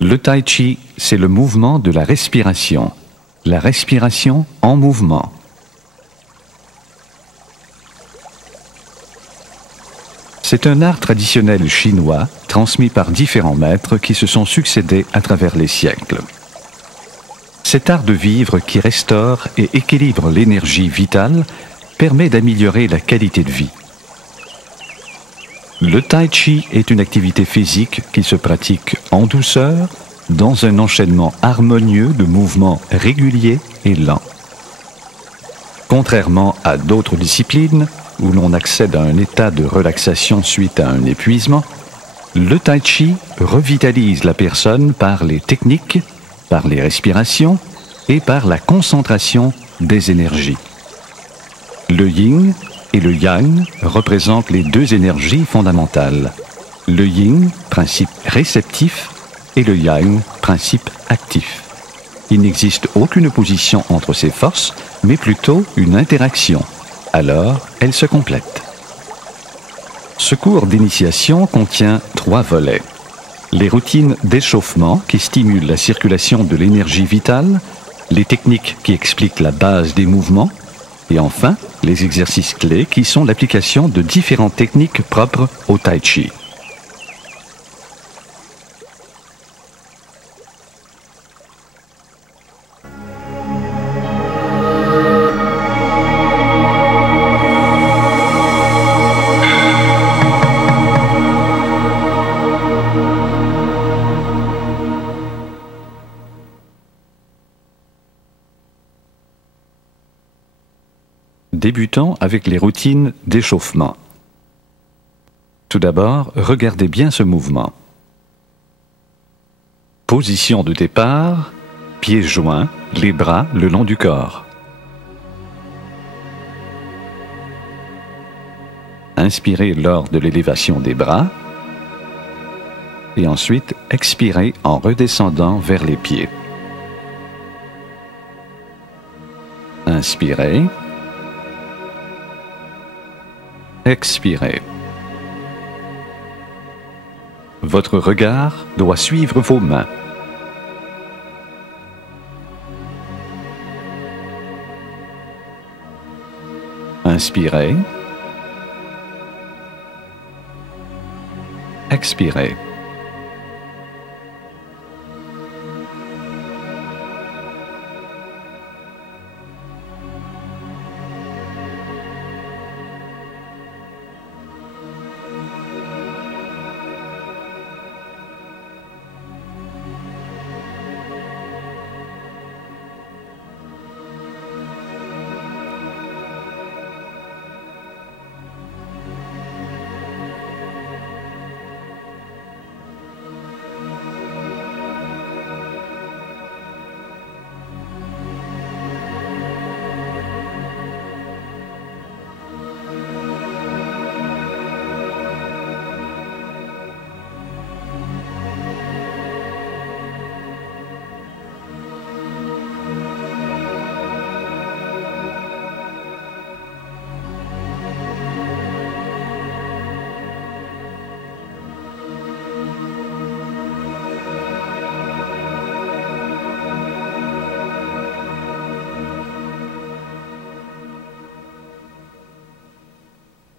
Le tai chi, c'est le mouvement de la respiration en mouvement. C'est un art traditionnel chinois transmis par différents maîtres qui se sont succédés à travers les siècles. Cet art de vivre qui restaure et équilibre l'énergie vitale permet d'améliorer la qualité de vie. Le tai chi est une activité physique qui se pratique en douceur, dans un enchaînement harmonieux de mouvements réguliers et lents. Contrairement à d'autres disciplines, où l'on accède à un état de relaxation suite à un épuisement, le tai chi revitalise la personne par les techniques, par les respirations et par la concentration des énergies. Le yin et le yang représentent les deux énergies fondamentales. Le yin, principe réceptif, et le yang, principe actif. Il n'existe aucune opposition entre ces forces, mais plutôt une interaction. Alors, elles se complètent. Ce cours d'initiation contient 3 volets. Les routines d'échauffement qui stimulent la circulation de l'énergie vitale, les techniques qui expliquent la base des mouvements, et enfin, les exercices clés qui sont l'application de différentes techniques propres au tai chi. Débutons avec les routines d'échauffement. Tout d'abord, regardez bien ce mouvement. Position de départ, pieds joints, les bras le long du corps. Inspirez lors de l'élévation des bras et ensuite expirez en redescendant vers les pieds. Inspirez. Expirez. Votre regard doit suivre vos mains. Inspirez. Expirez.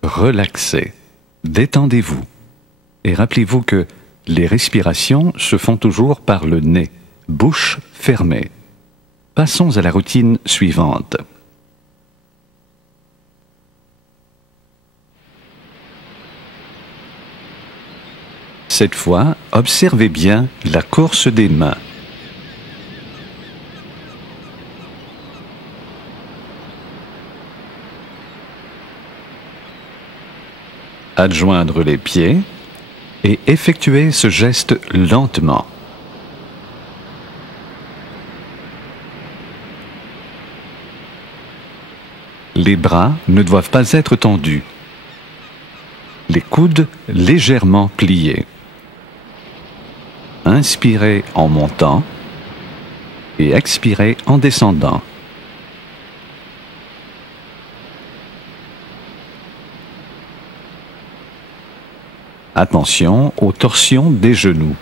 Relaxez, détendez-vous et rappelez-vous que les respirations se font toujours par le nez, bouche fermée. Passons à la routine suivante. Cette fois, observez bien la course des mains. Adjoindre les pieds et effectuer ce geste lentement. Les bras ne doivent pas être tendus. Les coudes légèrement pliés. Inspirez en montant et expirez en descendant. Attention aux torsions des genoux.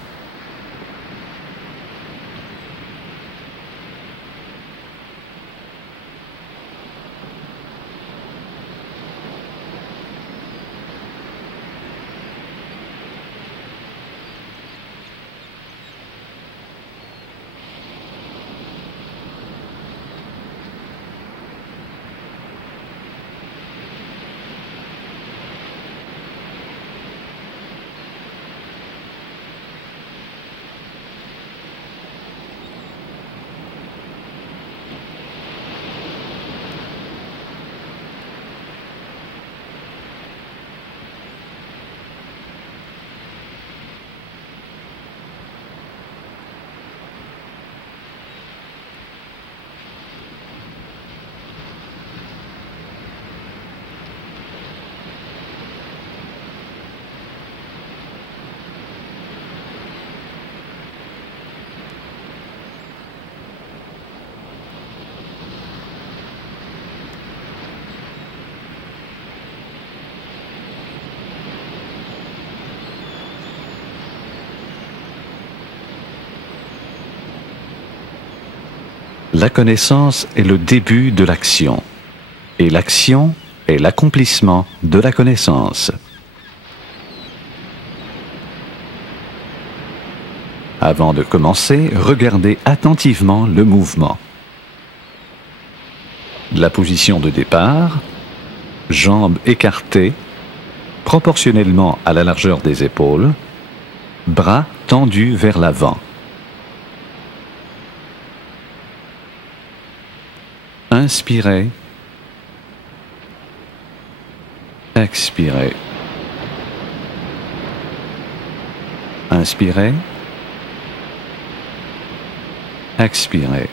La connaissance est le début de l'action, et l'action est l'accomplissement de la connaissance. Avant de commencer, regardez attentivement le mouvement. La position de départ, jambes écartées, proportionnellement à la largeur des épaules, bras tendus vers l'avant. Inspirez, expirez. Inspirez, expirez.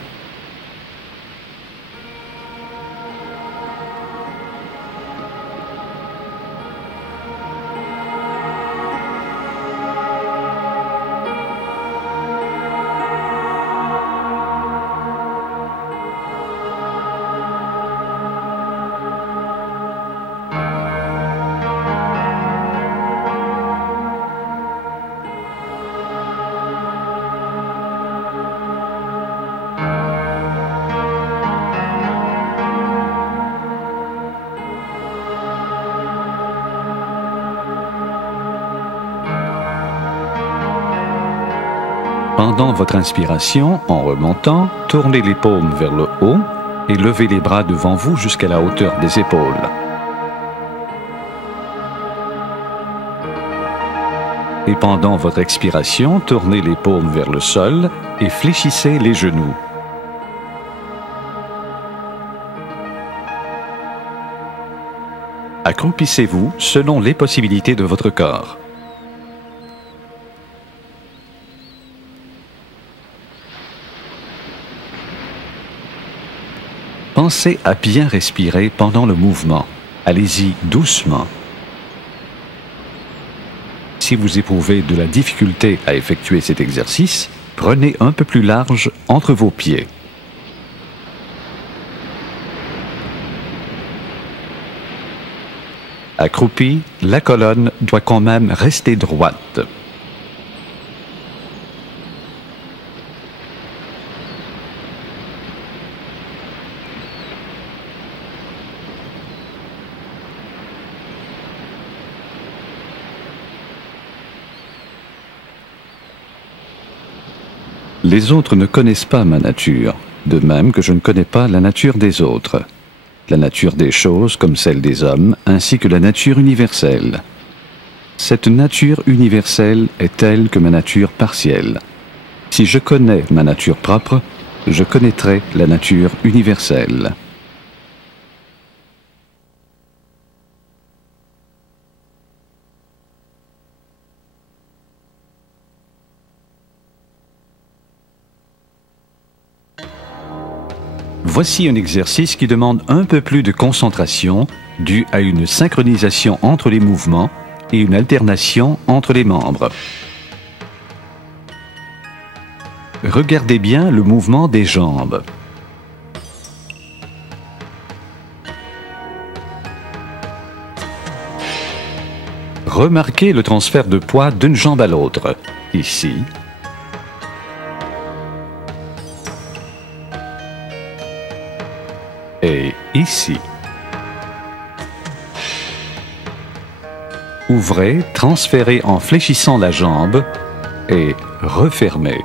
Pendant votre inspiration, en remontant, tournez les paumes vers le haut et levez les bras devant vous jusqu'à la hauteur des épaules. Et pendant votre expiration, tournez les paumes vers le sol et fléchissez les genoux. Accroupissez-vous selon les possibilités de votre corps. Pensez à bien respirer pendant le mouvement. Allez-y doucement. Si vous éprouvez de la difficulté à effectuer cet exercice, prenez un peu plus large entre vos pieds. Accroupi, la colonne doit quand même rester droite. Les autres ne connaissent pas ma nature, de même que je ne connais pas la nature des autres, la nature des choses comme celle des hommes, ainsi que la nature universelle. Cette nature universelle est telle que ma nature partielle. Si je connais ma nature propre, je connaîtrai la nature universelle. Voici un exercice qui demande un peu plus de concentration, dû à une synchronisation entre les mouvements et une alternation entre les membres. Regardez bien le mouvement des jambes. Remarquez le transfert de poids d'une jambe à l'autre, ici. Et ici. Ouvrez, transférez en fléchissant la jambe et refermez.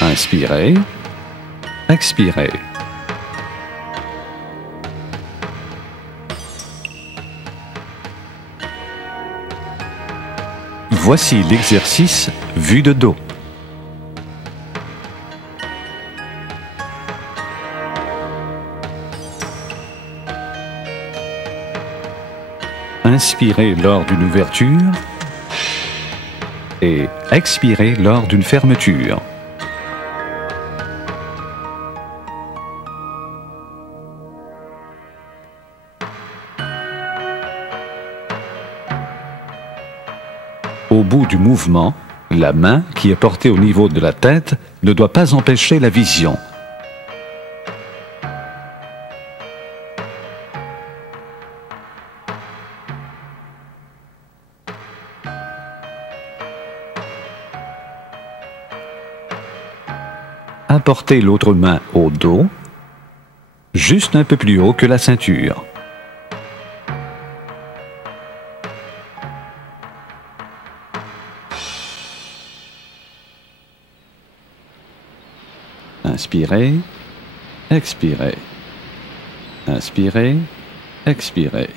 Inspirez, expirez. Voici l'exercice vu de dos. Inspirez lors d'une ouverture et expirez lors d'une fermeture. Au bout du mouvement, la main qui est portée au niveau de la tête ne doit pas empêcher la vision. apportez l'autre main au dos, juste un peu plus haut que la ceinture. Inspirez, expirez. Inspirez, expirez.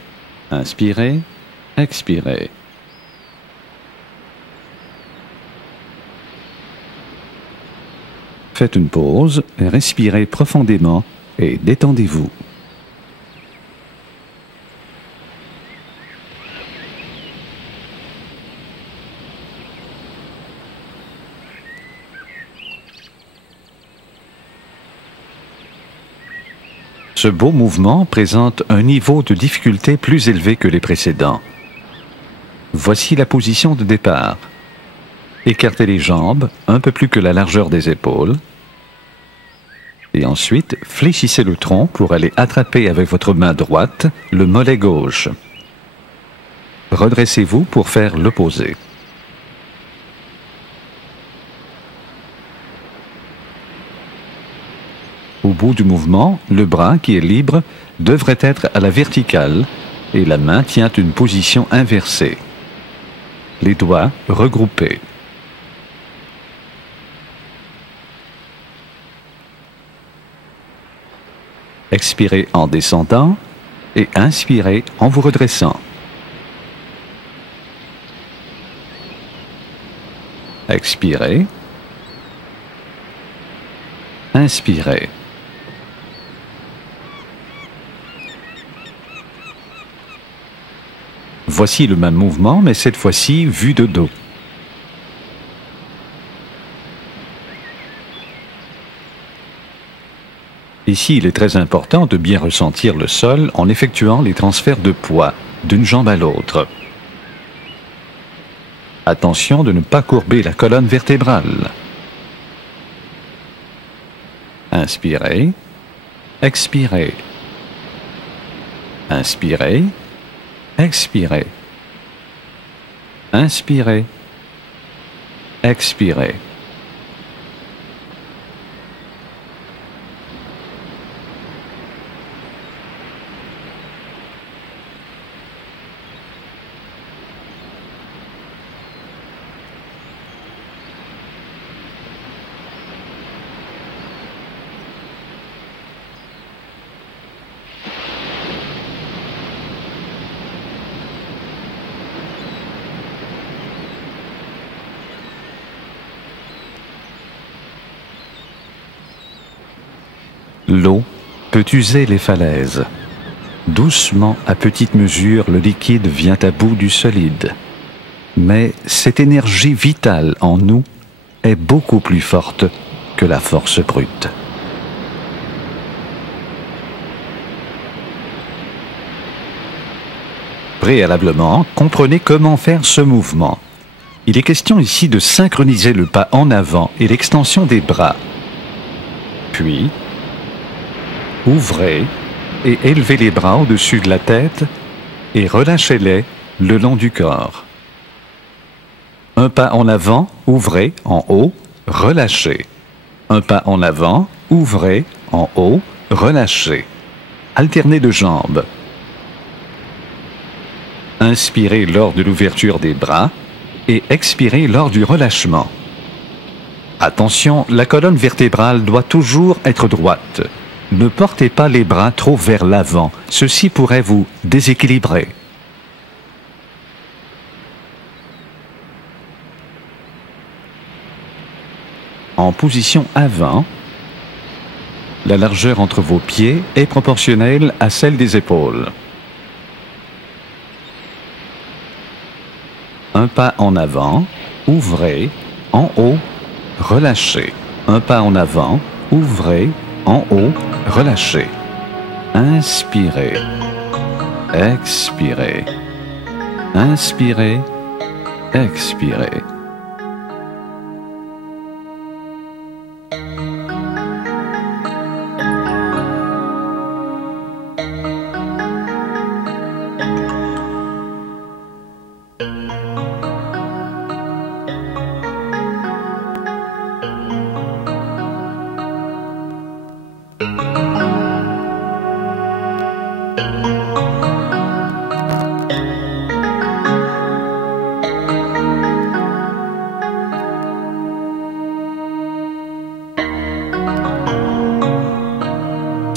Inspirez, expirez. Faites une pause, respirez profondément et détendez-vous. Ce beau mouvement présente un niveau de difficulté plus élevé que les précédents. Voici la position de départ. Écartez les jambes un peu plus que la largeur des épaules. Et ensuite, fléchissez le tronc pour aller attraper avec votre main droite le mollet gauche. Redressez-vous pour faire l'opposé. Au bout du mouvement, le bras qui est libre devrait être à la verticale et la main tient une position inversée. Les doigts regroupés. Expirez en descendant et inspirez en vous redressant. Expirez. Inspirez. Voici le même mouvement, mais cette fois-ci vu de dos. Ici, il est très important de bien ressentir le sol en effectuant les transferts de poids d'une jambe à l'autre. Attention de ne pas courber la colonne vertébrale. Inspirez, expirez. Inspirez, expirez. Inspirez, expirez. L'eau peut user les falaises. Doucement, à petite mesure, le liquide vient à bout du solide. Mais cette énergie vitale en nous est beaucoup plus forte que la force brute. Préalablement, comprenez comment faire ce mouvement. Il est question ici de synchroniser le pas en avant et l'extension des bras. Puis, ouvrez et élevez les bras au-dessus de la tête et relâchez-les le long du corps. Un pas en avant, ouvrez, en haut, relâchez. Un pas en avant, ouvrez, en haut, relâchez. Alternez de jambes. Inspirez lors de l'ouverture des bras et expirez lors du relâchement. Attention, la colonne vertébrale doit toujours être droite. Ne portez pas les bras trop vers l'avant, ceci pourrait vous déséquilibrer. En position avant, la largeur entre vos pieds est proportionnelle à celle des épaules. Un pas en avant, ouvrez, en haut, relâchez. Un pas en avant, ouvrez, en haut, relâchez. Inspirez. Expirez. Inspirez. Expirez.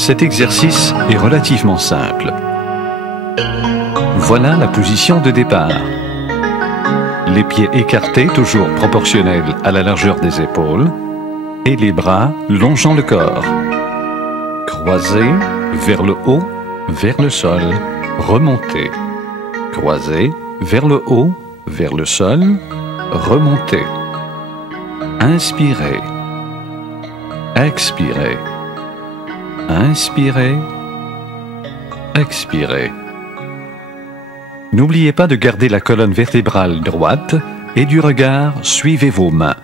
Cet exercice est relativement simple. Voilà la position de départ. Les pieds écartés, toujours proportionnels à la largeur des épaules, et les bras longeant le corps. Croisés vers le haut, vers le sol, remonter. Croisés vers le haut, vers le sol, remonter. Inspirez. Expirez. Inspirez. Expirez. N'oubliez pas de garder la colonne vertébrale droite et du regard, suivez vos mains.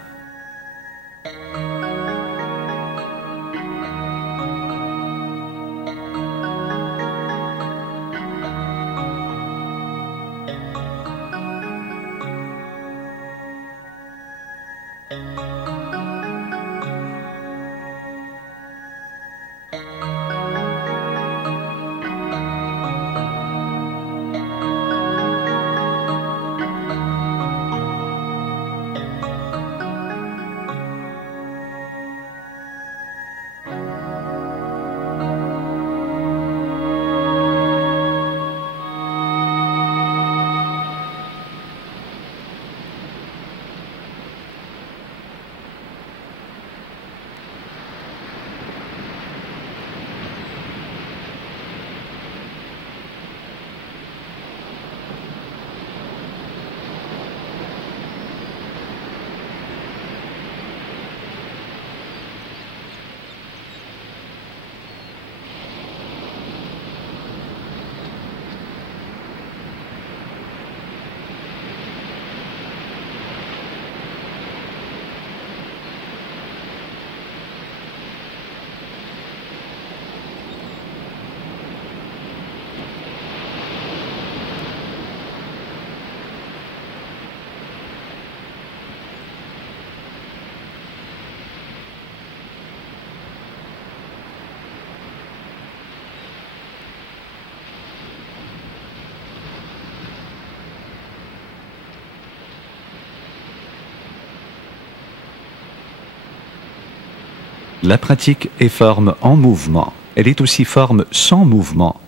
La pratique est forme en mouvement. Elle est aussi forme sans mouvement.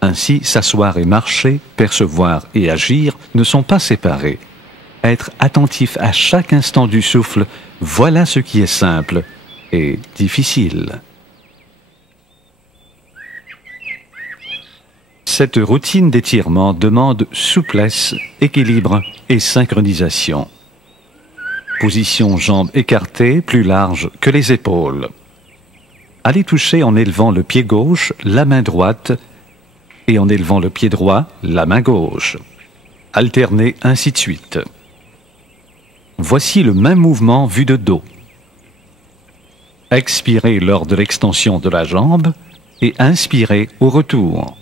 Ainsi, s'asseoir et marcher, percevoir et agir ne sont pas séparés. Être attentif à chaque instant du souffle, voilà ce qui est simple et difficile. Cette routine d'étirement demande souplesse, équilibre et synchronisation. Position jambes écartées, plus larges que les épaules. Allez toucher en élevant le pied gauche, la main droite, et en élevant le pied droit, la main gauche. Alternez ainsi de suite. Voici le même mouvement vu de dos. Expirez lors de l'extension de la jambe et inspirez au retour.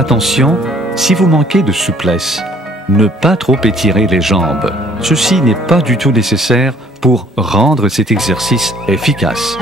Attention, si vous manquez de souplesse, ne pas trop étirer les jambes. Ceci n'est pas du tout nécessaire pour rendre cet exercice efficace.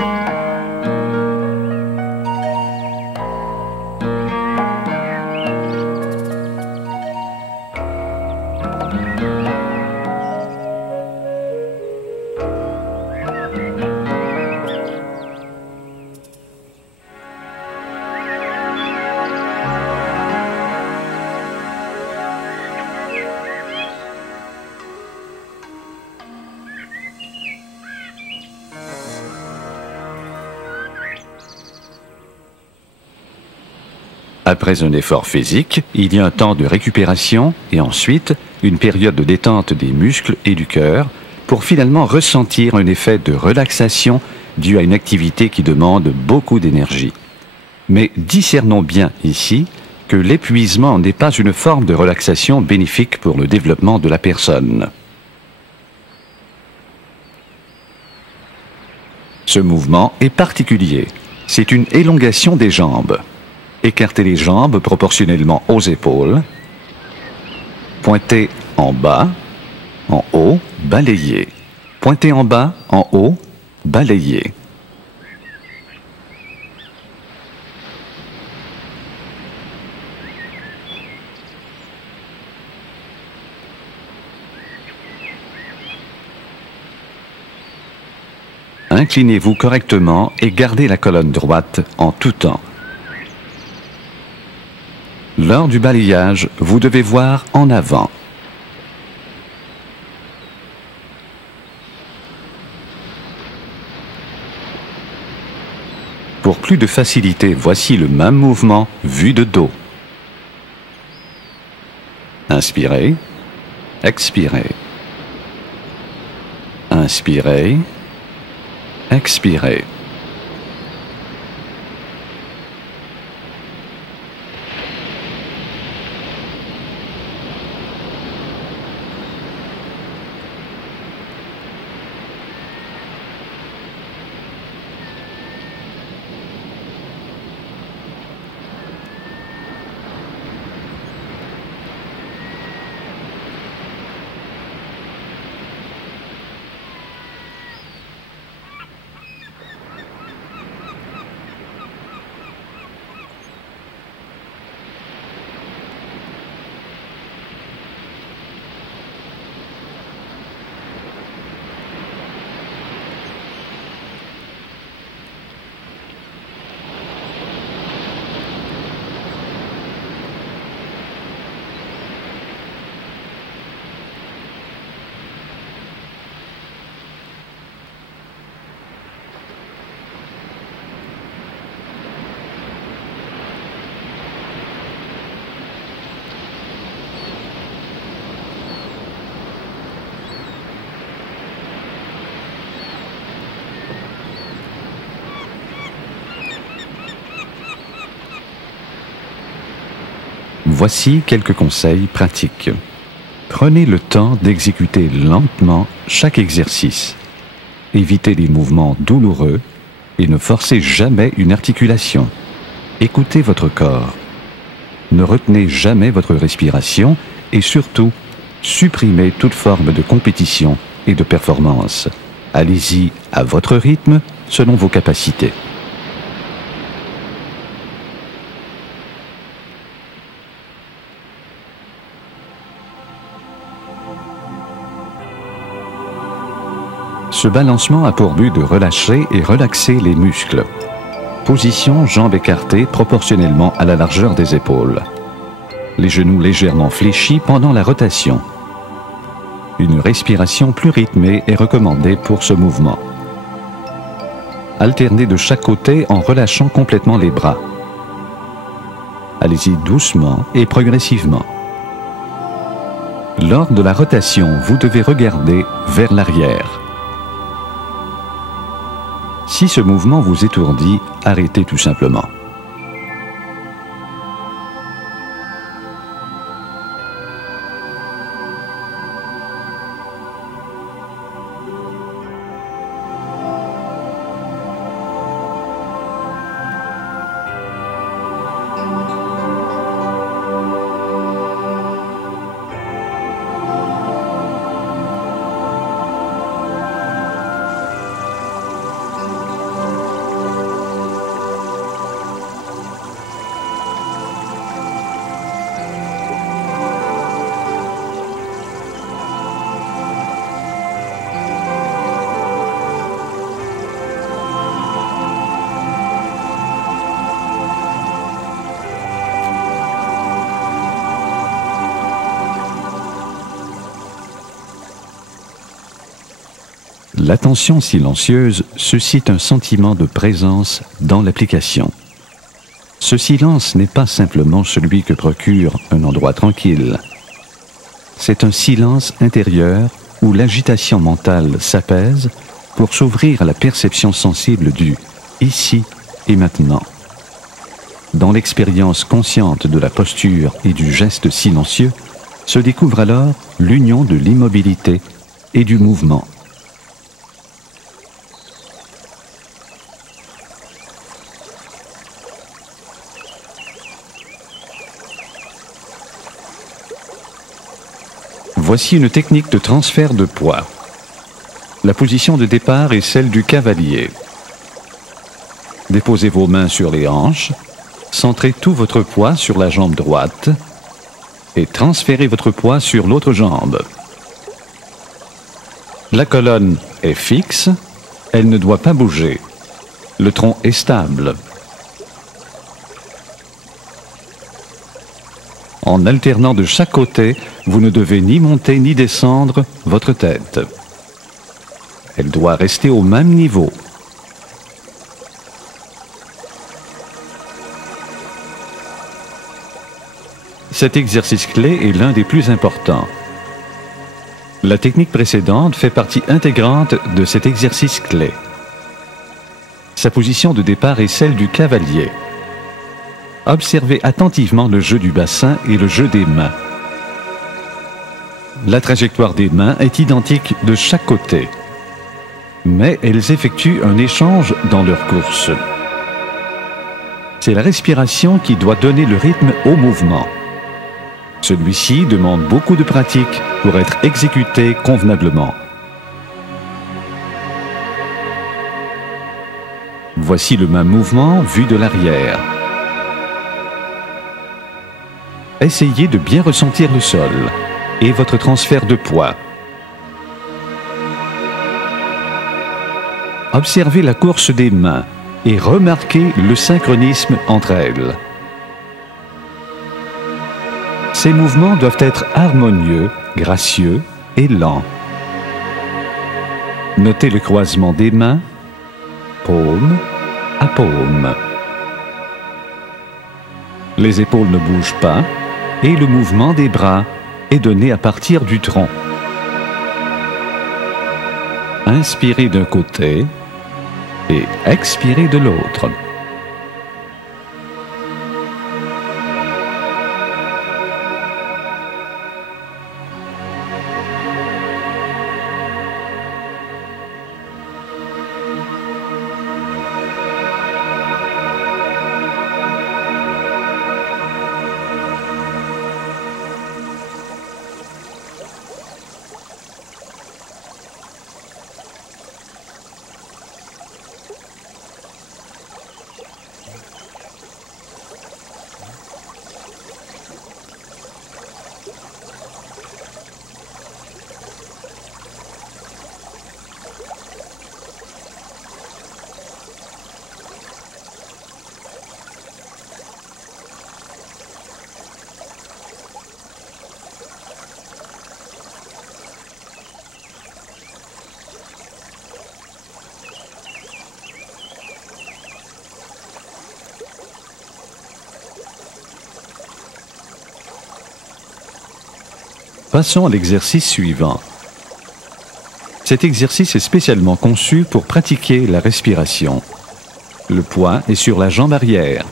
Après un effort physique, il y a un temps de récupération et ensuite une période de détente des muscles et du cœur pour finalement ressentir un effet de relaxation dû à une activité qui demande beaucoup d'énergie. Mais discernons bien ici que l'épuisement n'est pas une forme de relaxation bénéfique pour le développement de la personne. Ce mouvement est particulier. C'est une élongation des jambes. Écartez les jambes proportionnellement aux épaules. Pointez en bas, en haut, balayez. Pointez en bas, en haut, balayez. Inclinez-vous correctement et gardez la colonne droite en tout temps. Lors du balayage, vous devez voir en avant. Pour plus de facilité, voici le même mouvement vu de dos. Inspirez, expirez. Inspirez, expirez. Voici quelques conseils pratiques. Prenez le temps d'exécuter lentement chaque exercice. Évitez les mouvements douloureux et ne forcez jamais une articulation. Écoutez votre corps. Ne retenez jamais votre respiration et surtout, supprimez toute forme de compétition et de performance. Allez-y à votre rythme, selon vos capacités. Ce balancement a pour but de relâcher et relaxer les muscles. Position jambes écartées proportionnellement à la largeur des épaules. Les genoux légèrement fléchis pendant la rotation. Une respiration plus rythmée est recommandée pour ce mouvement. Alternez de chaque côté en relâchant complètement les bras. Allez-y doucement et progressivement. Lors de la rotation, vous devez regarder vers l'arrière. Si ce mouvement vous étourdit, arrêtez tout simplement. L'attention silencieuse suscite un sentiment de présence dans l'application. Ce silence n'est pas simplement celui que procure un endroit tranquille. C'est un silence intérieur où l'agitation mentale s'apaise pour s'ouvrir à la perception sensible du ici et maintenant. Dans l'expérience consciente de la posture et du geste silencieux, se découvre alors l'union de l'immobilité et du mouvement. Voici une technique de transfert de poids. La position de départ est celle du cavalier. Déposez vos mains sur les hanches, centrez tout votre poids sur la jambe droite et transférez votre poids sur l'autre jambe. La colonne est fixe, elle ne doit pas bouger. Le tronc est stable. En alternant de chaque côté, vous ne devez ni monter ni descendre votre tête. Elle doit rester au même niveau. Cet exercice clé est l'un des plus importants. La technique précédente fait partie intégrante de cet exercice clé. Sa position de départ est celle du cavalier. Observez attentivement le jeu du bassin et le jeu des mains. La trajectoire des mains est identique de chaque côté, mais elles effectuent un échange dans leur course. C'est la respiration qui doit donner le rythme au mouvement. Celui-ci demande beaucoup de pratique pour être exécuté convenablement. Voici le même mouvement vu de l'arrière. Essayez de bien ressentir le sol et votre transfert de poids. Observez la course des mains et remarquez le synchronisme entre elles. Ces mouvements doivent être harmonieux, gracieux et lents. Notez le croisement des mains, paume à paume. Les épaules ne bougent pas et le mouvement des bras est donné à partir du tronc. Inspirez d'un côté et expirez de l'autre. Passons à l'exercice suivant. Cet exercice est spécialement conçu pour pratiquer la respiration. Le poids est sur la jambe arrière.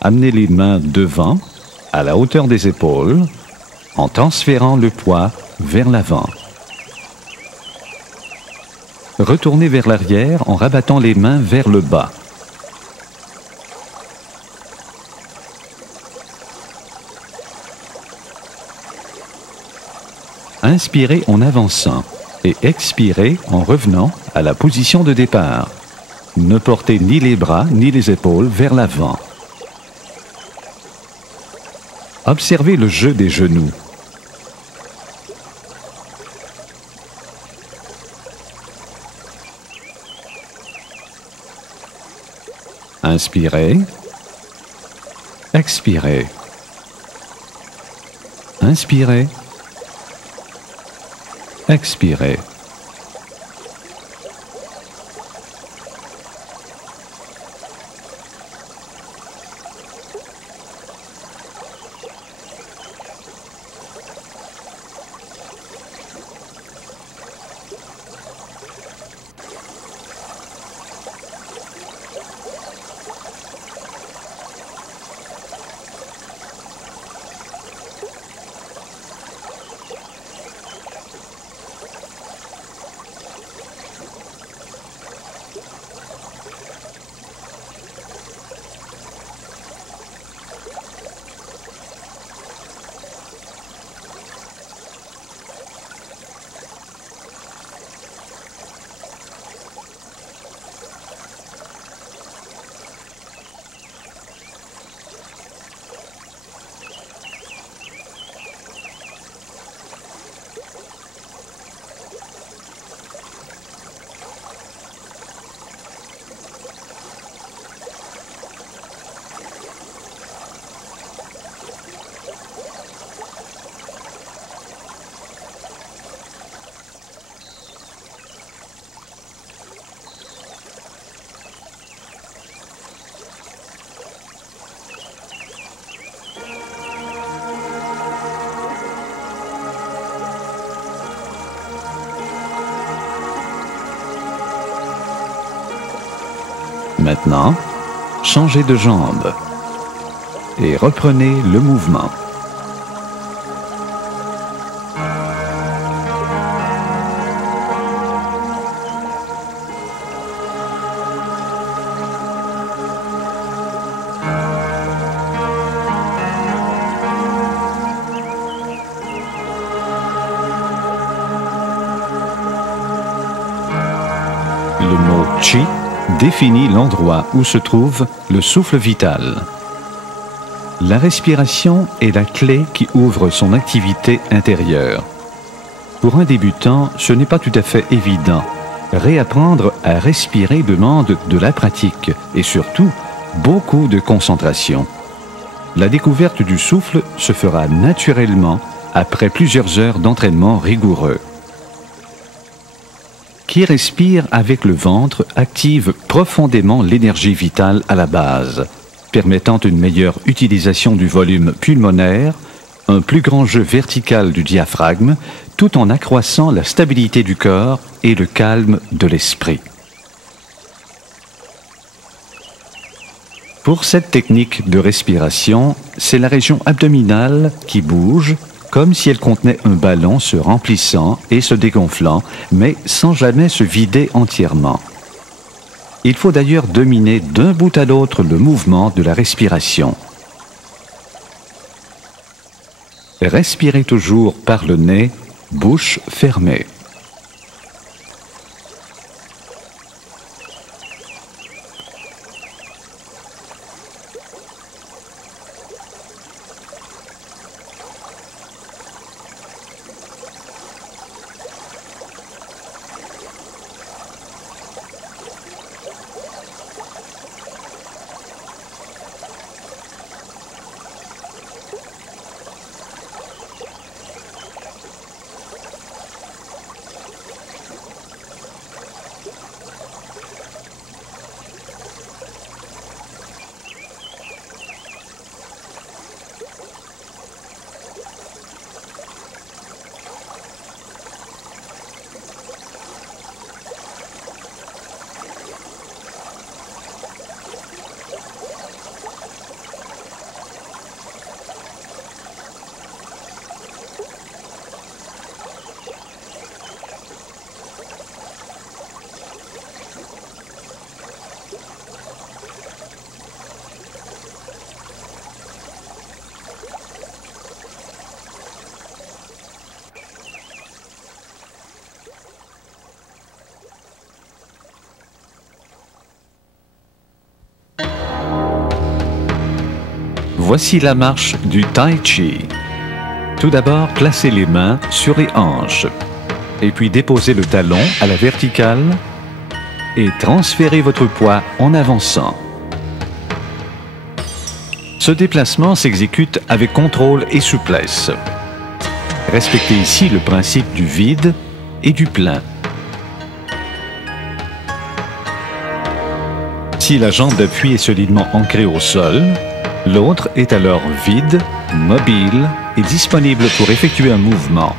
Amenez les mains devant, à la hauteur des épaules, en transférant le poids vers l'avant. Retournez vers l'arrière en rabattant les mains vers le bas. Inspirez en avançant et expirez en revenant à la position de départ. Ne portez ni les bras ni les épaules vers l'avant. Observez le jeu des genoux. Inspirez, expirez. Inspirez, expirez. Maintenant, changez de jambe et reprenez le mouvement. Le mot « chi » définit l'endroit où se trouve le souffle vital. La respiration est la clé qui ouvre son activité intérieure. Pour un débutant, ce n'est pas tout à fait évident. Réapprendre à respirer demande de la pratique et surtout beaucoup de concentration. La découverte du souffle se fera naturellement après plusieurs heures d'entraînement rigoureux. Qui respire avec le ventre active profondément l'énergie vitale à la base, permettant une meilleure utilisation du volume pulmonaire, un plus grand jeu vertical du diaphragme, tout en accroissant la stabilité du corps et le calme de l'esprit. Pour cette technique de respiration, c'est la région abdominale qui bouge, comme si elle contenait un ballon se remplissant et se dégonflant, mais sans jamais se vider entièrement. Il faut d'ailleurs dominer d'un bout à l'autre le mouvement de la respiration. Respirez toujours par le nez, bouche fermée. Voici la marche du Tai Chi. Tout d'abord, placez les mains sur les hanches, et puis déposez le talon à la verticale et transférez votre poids en avançant. Ce déplacement s'exécute avec contrôle et souplesse. Respectez ici le principe du vide et du plein. Si la jambe d'appui est solidement ancrée au sol, l'autre est alors vide, mobile et disponible pour effectuer un mouvement.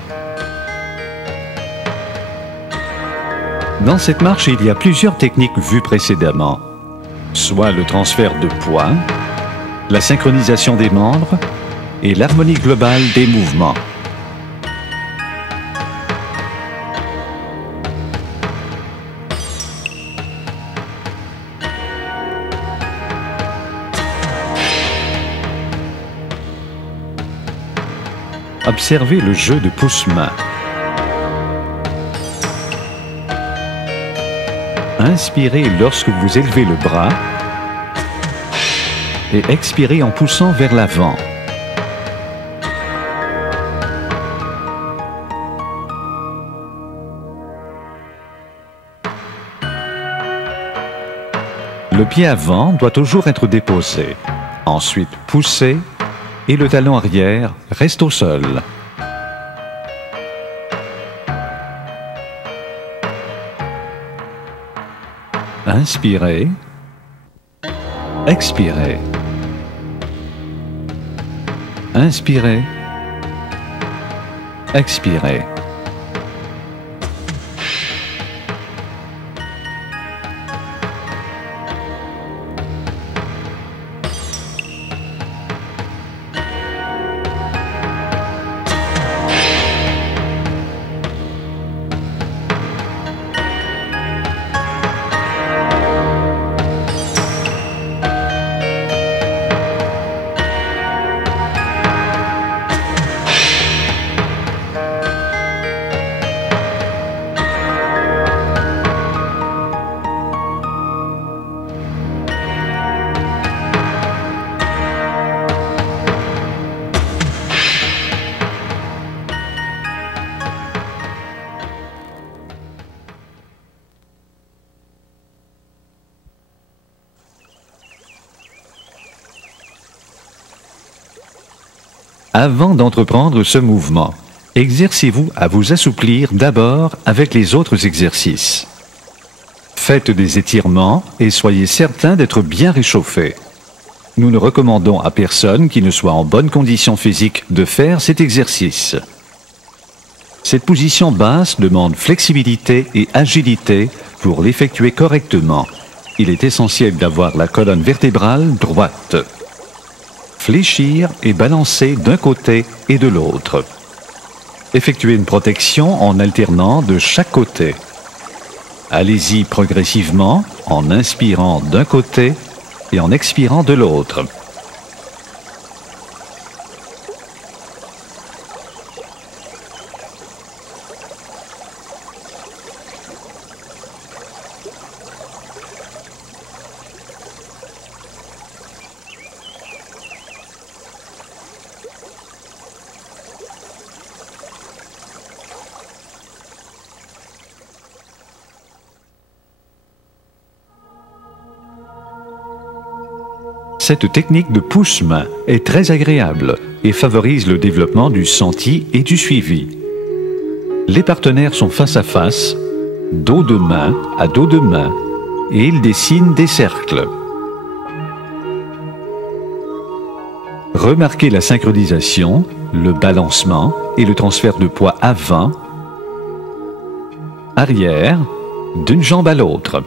Dans cette marche, il y a plusieurs techniques vues précédemment, soit le transfert de poids, la synchronisation des membres et l'harmonie globale des mouvements. Observez le jeu de pousse-main. Inspirez lorsque vous élevez le bras et expirez en poussant vers l'avant. Le pied avant doit toujours être déposé. Ensuite, poussez et le talon arrière reste au sol. Inspirez, expirez. Inspirez, expirez. Avant d'entreprendre ce mouvement, exercez-vous à vous assouplir d'abord avec les autres exercices. Faites des étirements et soyez certain d'être bien réchauffé. Nous ne recommandons à personne qui ne soit en bonne condition physique de faire cet exercice. Cette position basse demande flexibilité et agilité pour l'effectuer correctement. Il est essentiel d'avoir la colonne vertébrale droite. Fléchir et balancer d'un côté et de l'autre. Effectuez une protection en alternant de chaque côté. Allez-y progressivement en inspirant d'un côté et en expirant de l'autre. Cette technique de pousse-main est très agréable et favorise le développement du senti et du suivi. Les partenaires sont face à face, dos de main à dos de main, et ils dessinent des cercles. Remarquez la synchronisation, le balancement et le transfert de poids avant, arrière, d'une jambe à l'autre.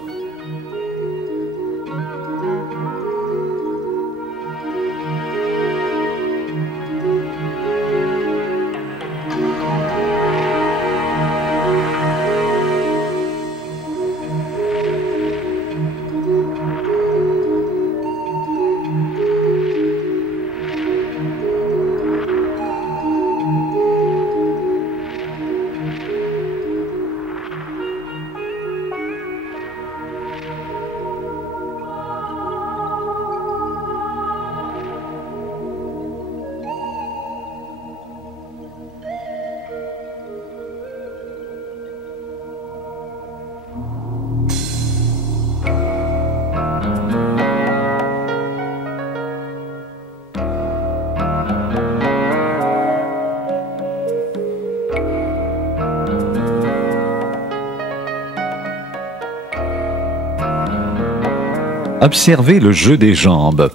Observez le jeu des jambes.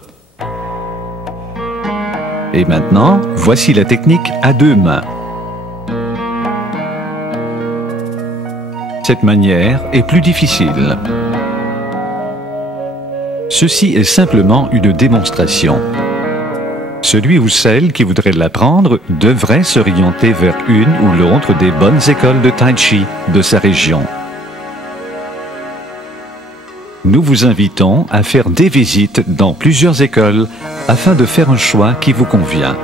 Et maintenant, voici la technique à deux mains. Cette manière est plus difficile. Ceci est simplement une démonstration. Celui ou celle qui voudrait l'apprendre devrait s'orienter vers une ou l'autre des bonnes écoles de Tai Chi de sa région. Nous vous invitons à faire des visites dans plusieurs écoles afin de faire un choix qui vous convient.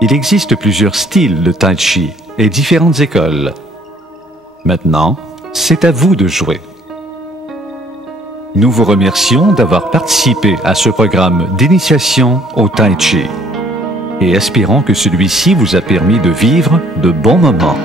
Il existe plusieurs styles de Tai Chi et différentes écoles. Maintenant, c'est à vous de jouer. Nous vous remercions d'avoir participé à ce programme d'initiation au Tai Chi et espérons que celui-ci vous a permis de vivre de bons moments.